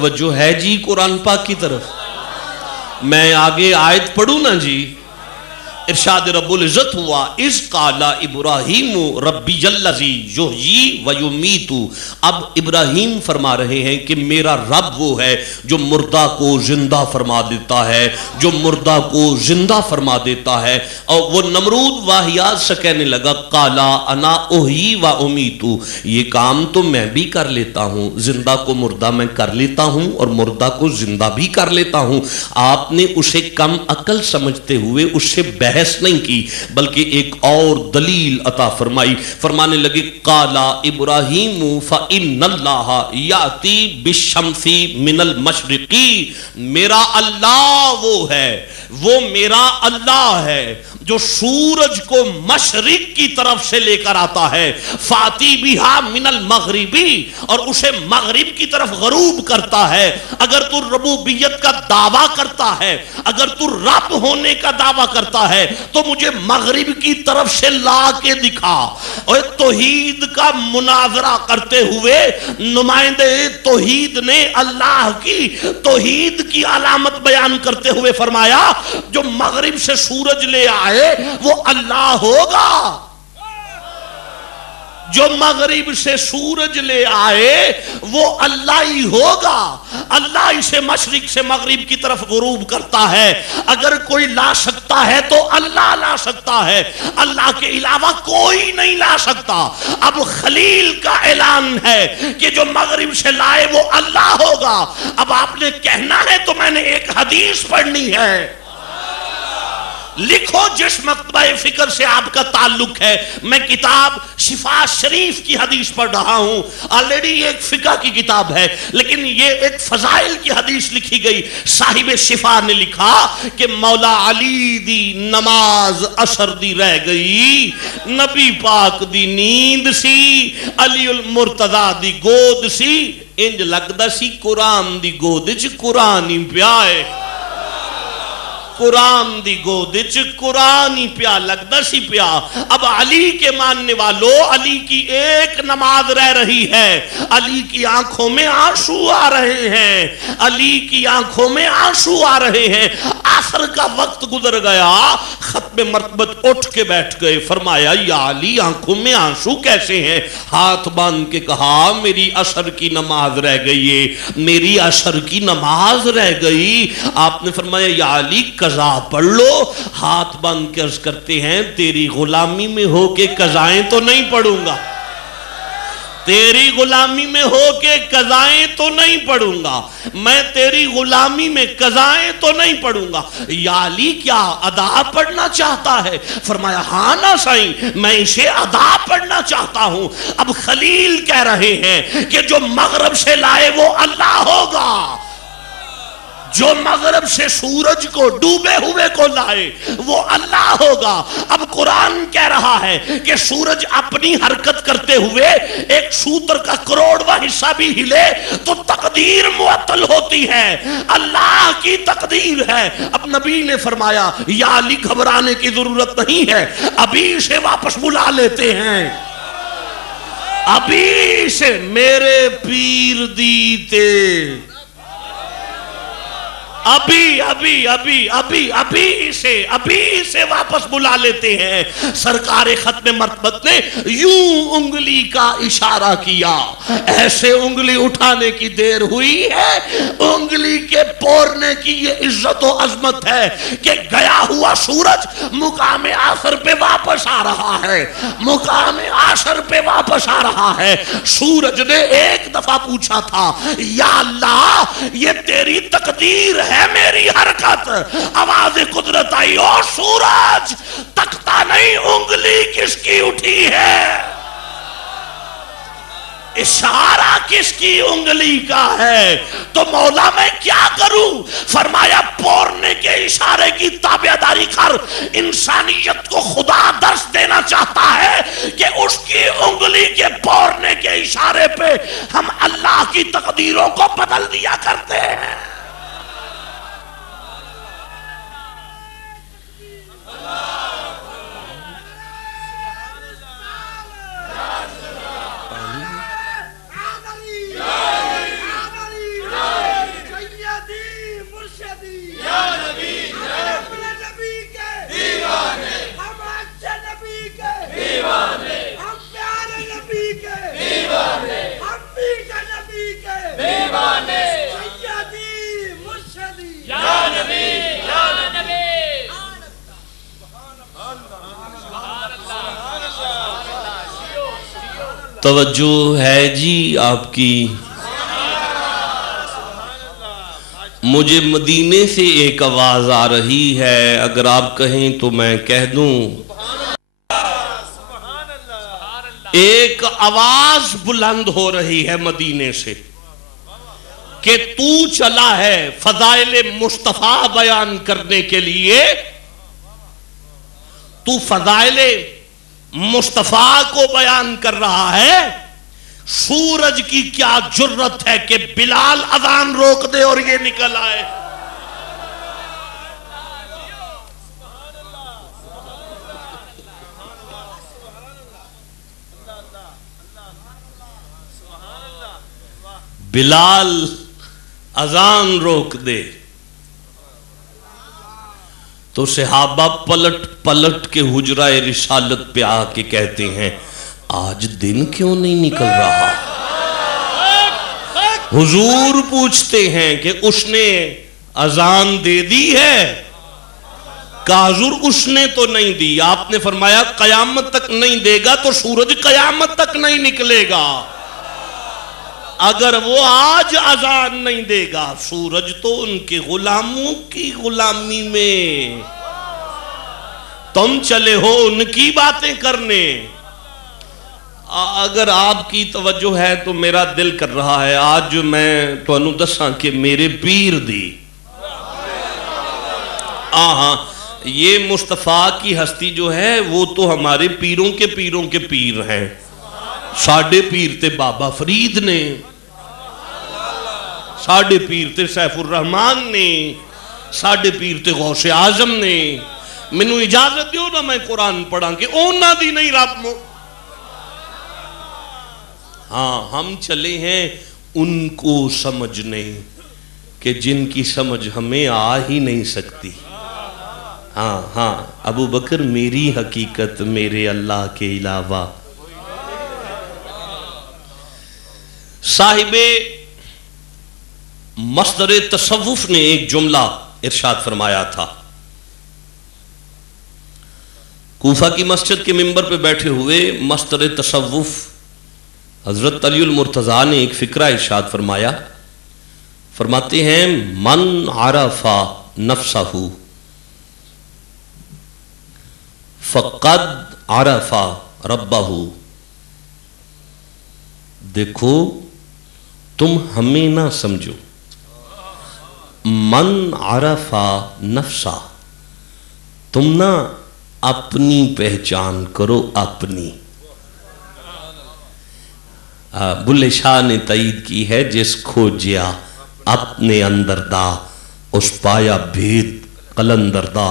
توجہ ہے جی قرآن پاک کی طرف؟ میں آگے آیت پڑھوں نا جی. ارشاد رب العزت ہوا اذ قال ابراہیم ربی الذی یحیی و یمیت. اب ابراہیم فرما رہے ہیں کہ میرا رب وہ ہے جو مردہ کو زندہ فرما دیتا ہے، جو مردہ کو زندہ فرما دیتا ہے. اور وہ نمرود واہیات سے کہنے لگا قال انا احیی و امیت، یہ کام تو میں بھی کر لیتا ہوں، زندہ کو مردہ میں کر لیتا ہوں اور مردہ کو زندہ بھی کر لیتا ہوں. آپ نے اسے کم عقل سمجھتے ہوئے اس سے بحث نہیں کی بلکہ ایک اور دلیل عطا فرمائی. فرمانے لگے قال ابراہیم فإن اللہ یاتی بالشمس من المشرق. میرا اللہ وہ ہے، وہ میرا اللہ ہے جو سورج کو مشرق کی طرف سے لے کر آتا ہے، فاتی بہا من المغربی، اور اسے مغرب کی طرف غروب کرتا ہے. اگر تو ربوبیت کا دعویٰ کرتا ہے، اگر تو رب ہونے کا دعویٰ کرتا ہے تو مجھے مغرب کی طرف سے لا کے دکھا. اور توحید کا مناظرہ کرتے ہوئے نمائندے توحید نے اللہ کی توحید کی علامت بیان کرتے ہوئے فرمایا جو مغرب سے سورج لے آئے وہ اللہ ہوگا، جو مغرب سے سورج لے آئے وہ اللہ ہی ہوگا. اللہ اسے مشرق سے مغرب کی طرف غروب کرتا ہے. اگر کوئی لا سکتا ہے تو اللہ لا سکتا ہے، اللہ کے علاوہ کوئی نہیں لا سکتا. اب خلیل کا اعلان ہے کہ جو مغرب سے لائے وہ اللہ ہوگا. اب آپ نے کہنا ہے تو میں نے ایک حدیث پڑھنی ہے. لکھو جس مکتبہ فکر سے آپ کا تعلق ہے. میں کتاب شفا شریف کی حدیث پڑھ رہا ہوں. آلریڈی یہ ایک فقہ کی کتاب ہے لیکن یہ ایک فضائل کی حدیث لکھی گئی. صاحب شفا نے لکھا کہ مولا علی دی نماز عصر دی رہ گئی، نبی پاک دی نیند سی، علی المرتضی دی گود سی. انج لگدا سی قرآن دی گود چ قرآن ہی پیا ہے، قرآن دی گود چ قرآن ہی پیا لگدا سی پیا. اب علی کے ماننے والوں، علی کی ایک نماز رہ رہی ہے. علی کی آنکھوں میں آنسو آ رہے ہیں، علی کی آنکھوں میں آنسو آ رہے ہیں. عصر کا وقت گزر گیا، ختم مرتبت اٹھ کے بیٹھ گئے. فرمایا یا علی آنکھوں میں آنسو کیسے ہیں؟ ہاتھ باندھ کے کہا میری عصر کی نماز رہ گئی ہے، میری عصر کی نماز رہ گئی. آپ نے فرمایا یا علی قضا پڑھ لو. ہاتھ باندھ کے عرض کرتے ہیں تیری غلامی میں ہو کے قضائیں تو نہیں پڑھوں گا، تیری غلامی میں ہو کے قضائیں تو نہیں پڑھوں گا، میں تیری غلامی میں قضائیں تو نہیں پڑھوں گا. یا علی کیا ادا پڑھنا چاہتا ہے؟ فرمایا ہاں نا سائیں، میں اسے ادا پڑھنا چاہتا ہوں. اب خلیل کہہ رہے ہیں کہ جو مغرب سے لائے وہ اللہ ہوگا، جو مغرب سے سورج کو ڈوبے ہوئے کو لائے وہ اللہ ہوگا. اب قرآن کہہ رہا ہے کہ سورج اپنی حرکت کرتے ہوئے ایک سوتر کا کروڑواں حصہ بھی ہلے تو تقدیر معطل ہوتی ہے، اللہ کی تقدیر ہے. اب نبی نے فرمایا یا علی گھبرانے کی ضرورت نہیں ہے، ابھی اسے واپس بلا لیتے ہیں، ابھی سے میرے پیر دیتے، ابھی سے واپس بلا لیتے ہیں. سرکار ختم مرتبت نے یوں انگلی کا اشارہ کیا، ایسے انگلی اٹھانے کی دیر ہوئی ہے. انگلی کے پورنے کی یہ عزت و عظمت ہے کہ گیا ہوا سورج مقام عصر پہ واپس آ رہا ہے، مقام عصر پہ واپس آ رہا ہے. سورج نے ایک دفعہ پوچھا تھا یا اللہ یہ تیری تقدیر ہے میری حرکت. آواز قدرت آئی او سورج تکتا نہیں، انگلی کس کی اٹھی ہے، اشارہ کس کی انگلی کا ہے. تو مولا میں کیا کروں؟ فرمایا پورنے کے اشارے کی تابعداری کر. انسانیت کو خدا درس دینا چاہتا ہے کہ اس کی انگلی کے پورنے کے اشارے پہ ہم اللہ کی تقدیروں کو بدل دیا کرتے ہیں. توجہ ہے جی آپ کی؟ مجھے مدینے سے ایک آواز آ رہی ہے، اگر آپ کہیں تو میں کہہ دوں۔ ایک آواز بلند ہو رہی ہے مدینے سے کہ تو چلا ہے فضائل مصطفیٰ بیان کرنے کے لیے، تو فضائل مصطفیٰ کو بیان کر رہا ہے۔ سورج کی کیا جرت ہے کہ بلال اذان روک دے اور یہ نکل آئے۔ بلال اذان روک دے تو صحابہ پلٹ پلٹ کے حجرہ رسالت پہ آ کے کہتے ہیں آج دن کیوں نہیں نکل رہا؟ حضور پوچھتے ہیں کہ اس نے اذان دے دی ہے؟ کہا حضور اس نے تو نہیں دی۔ آپ نے فرمایا قیامت تک نہیں دے گا تو سورج قیامت تک نہیں نکلے گا۔ اگر وہ آج اذان نہیں دے گا، سورج تو ان کے غلاموں کی غلامی میں، تم چلے ہو ان کی باتیں کرنے۔ اگر آپ کی توجہ ہے تو میرا دل کر رہا ہے آج میں تو انہوں دساں کہ میرے پیر دی۔ ہاں یہ مصطفیٰ کی ہستی جو ہے وہ تو ہمارے پیروں کے پیر ہیں۔ ساڑھے پیر تے بابا فرید نے، ساڑھے پیر تے سیف الرحمان نے، ساڑھے پیر تے غوث اعظم نے۔ منو اجازت دیو نا میں قرآن پڑھاں کہ اونا دی نہیں رب مو۔ ہاں ہم چلے ہیں ان کو سمجھنے کہ جن کی سمجھ ہمیں آ ہی نہیں سکتی۔ ہاں ابو بکر میری حقیقت میرے اللہ کے علاوہ۔ صاحب مصدر تصوف نے ایک جملہ ارشاد فرمایا تھا۔ کوفہ کی مسجد کے منبر پہ بیٹھے ہوئے مصدر تصوف حضرت علی المرتضیٰ نے ایک فکرہ ارشاد فرمایا۔ فرماتے ہیں من عرف نفسہ فقد عرف ربہ۔ دیکھو تم ہمیں نہ سمجھو، من عرف نفسہ، تم نہ اپنی پہچان کرو اپنی۔ بلے شاہ نے تائید کی ہے جس کھوجیا اپنے اندر دا اس پایا بھید قلندر دا،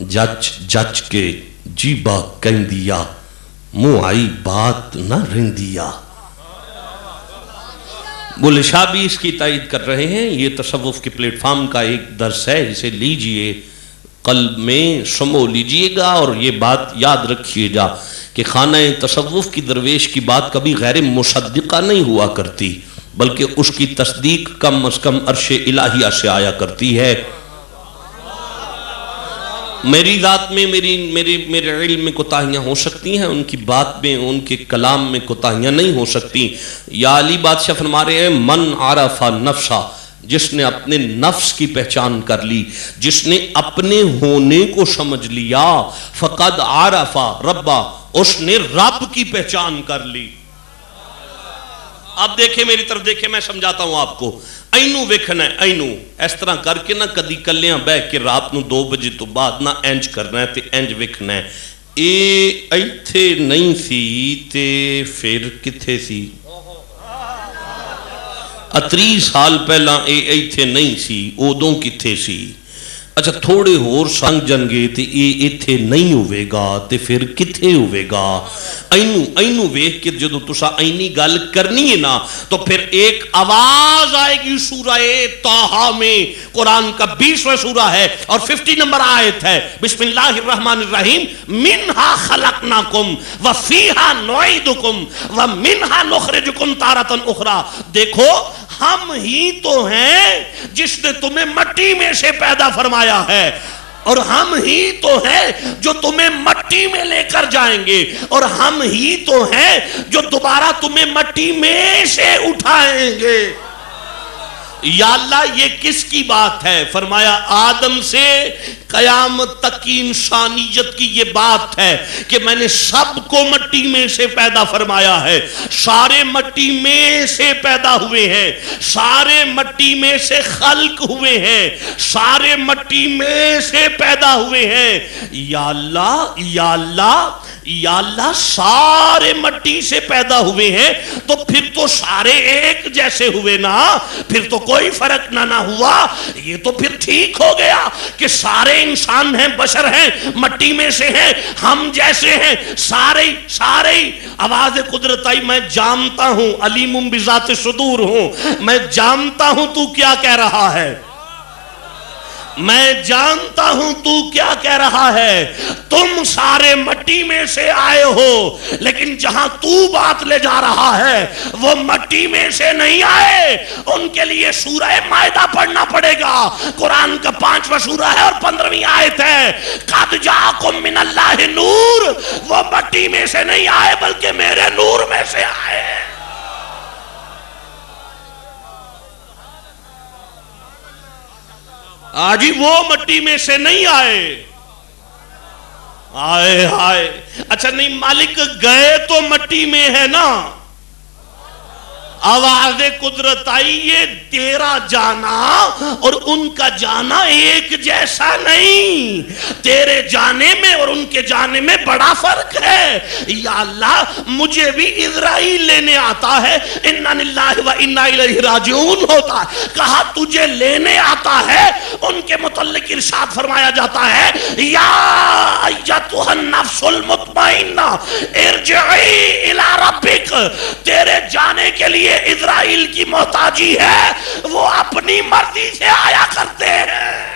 جچ جچ کے جیبا کہن دیا منہ آئی بات نہ رہن دیا۔ بلے شاہ بھی اس کی تائید کر رہے ہیں۔ یہ تصوف کے پلیٹ فارم کا ایک درس ہے، جسے لیجئے قلب میں سمو لیجئے گا اور یہ بات یاد رکھیے گا کہ خانہ تصوف کی درویش کی بات کبھی غیر مصدقہ نہیں ہوا کرتی، بلکہ اس کی تصدیق کم از کم عرش الہیہ سے آیا کرتی ہے۔ میری ذات میں میرے علم میں کوتاہیاں ہو سکتی ہیں، ان کی بات میں ان کے کلام میں کوتاہیاں نہیں ہو سکتی۔ یا علی بادشاہ فرما رہے ہیں من عرف نفسہ، جس نے اپنے نفس کی پہچان کر لی، جس نے اپنے ہونے کو سمجھ لیا، فقد عرف ربہ، اس نے رب کی پہچان کر لی۔ اب دیکھیں میری طرف دیکھیں، میں سمجھاتا ہوں آپ کو۔ اینو ویکھنا ہے، اینو اس طرح کر کے نہ کدی کلیاں بہ کے رات نو 2 بجے تو بعد نہ انج کرنا ہے تے انج ویکھنا ہے۔ اے ایتھے نہیں سی تے پھر کتھے سی؟ 30 سال پہلا اے ایتھے نہیں سی، ادوں کتھے سی؟ اچھا تھوڑے ہور سنگ جنگے تے اے ایتھے نہیں ہوئے گا تے پھر کتھے ہوئے گا؟ اینو ویکھ کے جدو تسا اینی گل کرنی ہے نا تو پھر ایک آواز آئے گی سورہ طٰہٰ میں، قرآن کا 20واں سورہ ہے اور 50 نمبر آیت ہے۔ بسم اللہ الرحمن الرحیم، منہا خلقناکم وفیہا نعیدکم ومنہا نخرجکم تارۃ اخری۔ دیکھو ہم ہی تو ہیں جس نے تمہیں مٹی میں سے پیدا فرمایا ہے، اور ہم ہی تو ہیں جو تمہیں مٹی میں لے کر جائیں گے، اور ہم ہی تو ہیں جو دوبارہ تمہیں مٹی میں سے اٹھائیں گے۔ یا اللہ یہ کس کی بات ہے؟ فرمایا آدم سے قیامت تک کی انسانیت کی یہ بات ہے کہ میں نے سب کو مٹی میں سے پیدا فرمایا ہے، سارے مٹی میں سے پیدا ہوئے ہیں، سارے مٹی میں سے خلق ہوئے ہیں، سارے مٹی میں سے پیدا ہوئے ہیں۔ یا اللہ یا اللہ یا اللہ سارے مٹی سے پیدا ہوئے ہیں تو پھر تو سارے ایک جیسے ہوئے نا، پھر تو کوئی فرق نہ ہوا۔ یہ تو پھر ٹھیک ہو گیا کہ سارے انسان ہیں، بشر ہیں، مٹی میں سے ہیں، ہم جیسے ہیں، سارے آواز قدرت آئی، میں جانتا ہوں، علیم بذات صدور ہوں، میں جانتا ہوں تو کیا کہہ رہا ہے، میں جانتا ہوں تو کیا کہہ رہا ہے۔ تم سارے مٹی میں سے آئے ہو، لیکن جہاں تو بات لے جا رہا ہے وہ مٹی میں سے نہیں آئے، ان کے لیے سورہ مائدہ پڑھنا پڑے گا۔ قرآن کا 5واں سورہ ہے اور 15ویں آیت ہے، قَدْ جَاءَكُم مِّنَ اللَّهِ نُورٌ، وہ مٹی میں سے نہیں آئے بلکہ میرے نور میں سے آئے۔ آجی وہ مٹی میں سے نہیں آئے، آئے اچھا نہیں مالک گئے تو مٹی میں ہے نا۔ آواز قدرت آئی، یہ تیرا جانا اور ان کا جانا ایک جیسا نہیں، تیرے جانے میں اور ان کے جانے میں بڑا فرق ہے۔ یا اللہ مجھے بھی اسرائیل لینے آتا ہے، اِنَّا لِلَّهِ وَإِنَّا إِلَيْهِ رَاجِعُونَ ہوتا ہے، کہا تجھے لینے آتا ہے، ان کے متعلق ارشاد فرمایا جاتا ہے، یا ایتھا النفس المطمئنہ ارجعی الی ربک، تیرے جانے کے لیے اسرائیل کی محتاجی ہے، وہ اپنی مرضی سے آیا کرتے ہیں۔